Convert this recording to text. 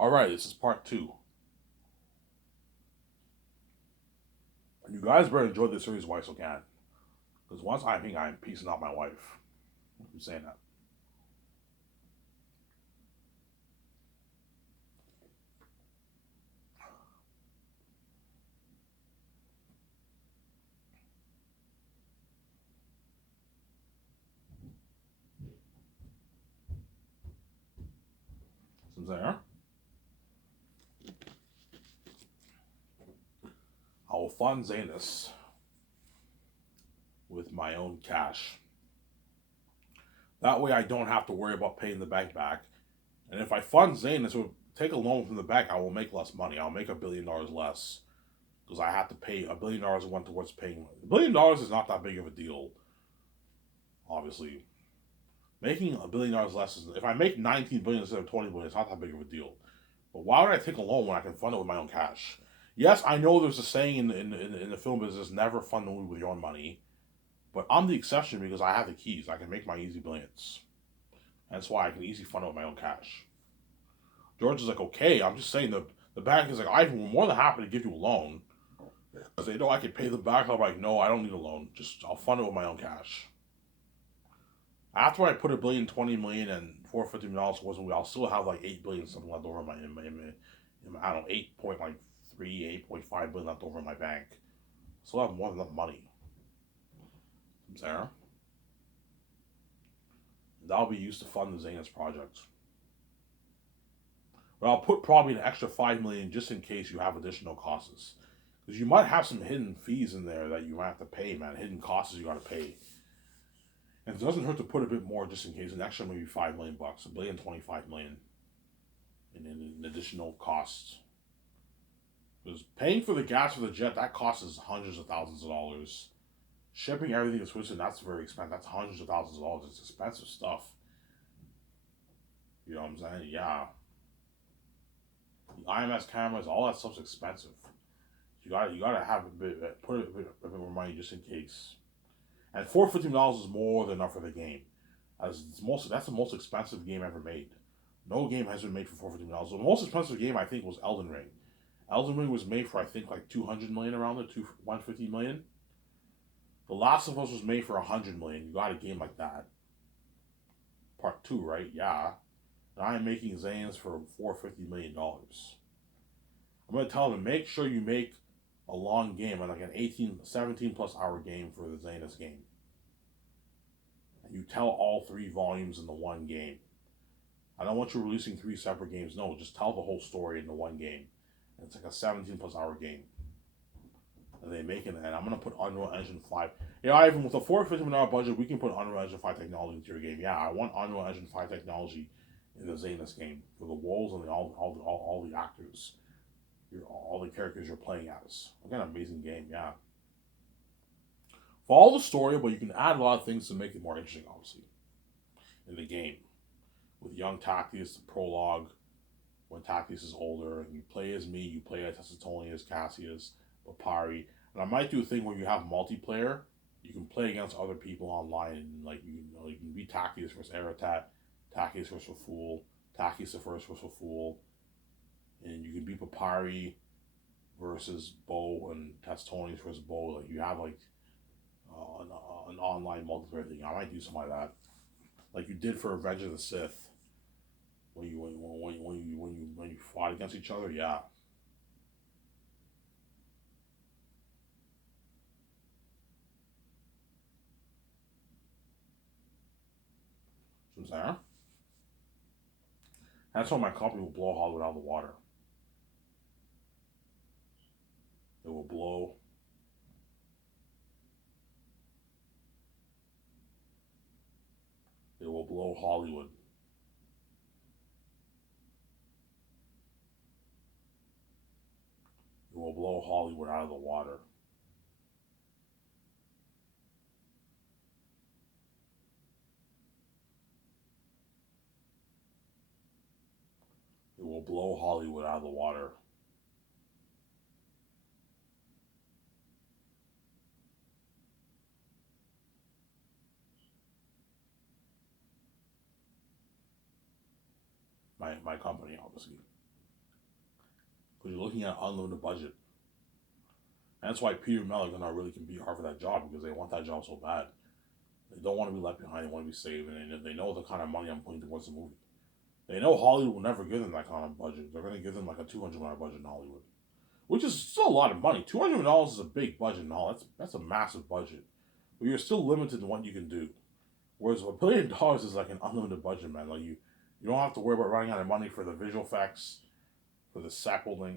Alright, this is part two. And you guys better enjoy this series while you still can. Because once I think I'm piecing out my wife. I'm saying that. I'm saying, I will fund Zanus with my own cash. That way I don't have to worry about paying the bank back. And if I fund Zanus or take a loan from the bank, I will make less money. I'll make $1 billion less. Because I have to pay $1 billion went towards paying. $1 billion is not that big of a deal, obviously. Making $1 billion less is, if I make 19 billion instead of 20 billion, it's not that big of a deal. But why would I take a loan when I can fund it with my own cash? Yes, I know there's a saying in the film business, never fund a movie with your own money. But I'm the exception because I have the keys. I can make my easy billions. That's why I can easily fund it with my own cash. George is like, okay, I'm just saying the bank is like, I'm more than happy to give you a loan. Because they know I can pay them back. I'm like, no, I don't need a loan. Just I'll fund it with my own cash. After I put $1 billion, 20 million, and $450 wasn't we? I'll still have like 8 billion something left over in my I don't know 8.3, 8.5 billion left over in my bank. Still have more than enough money. Sarah, that'll be used to fund the Zanus project. But I'll put probably an extra 5 million just in case you have additional costs. Because you might have some hidden fees in there that you might have to pay, man. Hidden costs you gotta pay. And it doesn't hurt to put a bit more just in case, an extra maybe $5 million, $1 billion, 25 million in additional costs. Because paying for the gas for the jet, that costs us hundreds of thousands of dollars. Shipping everything to Switzerland, that's very expensive. That's hundreds of thousands of dollars. It's expensive stuff. You know what I'm saying? Yeah. The IMS cameras, all that stuff's expensive. You gotta have a bit, put a bit more money just in case. And $450 is more than enough for the game. That's the most expensive game ever made. No game has been made for $450. The most expensive game I think was Elden Ring. Elden Ring was made for I think like 200 million around there, 150 million. The Last of Us was made for 100 million. You got a game like that. Part two, right? Yeah. And I'm making Zans for $450 million. I'm gonna tell them make sure you make a long game, like an 18, 17 plus hour game for the Zanus game. And you tell all three volumes in the one game. I don't want you releasing three separate games. No, just tell the whole story in the one game. And it's like a 17 plus hour game. And they make it, and I'm gonna put Unreal Engine 5. Yeah, even with a $450 budget, we can put Unreal Engine 5 technology into your game. Yeah, I want Unreal Engine 5 technology in the Zanus game for the walls and all the actors, all the characters you're playing as. What an amazing game, yeah. Follow the story, but you can add a lot of things to make it more interesting, obviously, in the game. With young Tactius, the prologue, when Tactius is older, and you play as me, you play as Tessitonius, Cassius, Papari. And I might do a thing where you have multiplayer. You can play against other people online, and like you can be Tactius versus Aratat, Tactius versus Fool, Tactius the first versus Fool, and you can be Papari versus Bo and Testonius versus Bo. Like you have like an online multiplayer thing. I might do something like that, like you did for Revenge of the Sith, when you fought against each other. Yeah, so I'm saying that's why my company will blow Hollywood out of the water. It will blow. It will blow Hollywood. It will blow Hollywood out of the water. It will blow Hollywood out of the water. My company, obviously. because you're looking at unlimited budget. And that's why Peter Mellick and I really compete hard for that job because they want that job so bad. They don't want to be left behind. They want to be saved, and they know the kind of money I'm putting towards the movie. They know Hollywood will never give them that kind of budget. They're going to give them like a $200 budget in Hollywood, which is still a lot of money. $200 is a big budget and all. That's a massive budget, but you're still limited in what you can do. Whereas $1 billion is like an unlimited budget, man. Like you don't have to worry about running out of money for the visual effects, for the scaffolding,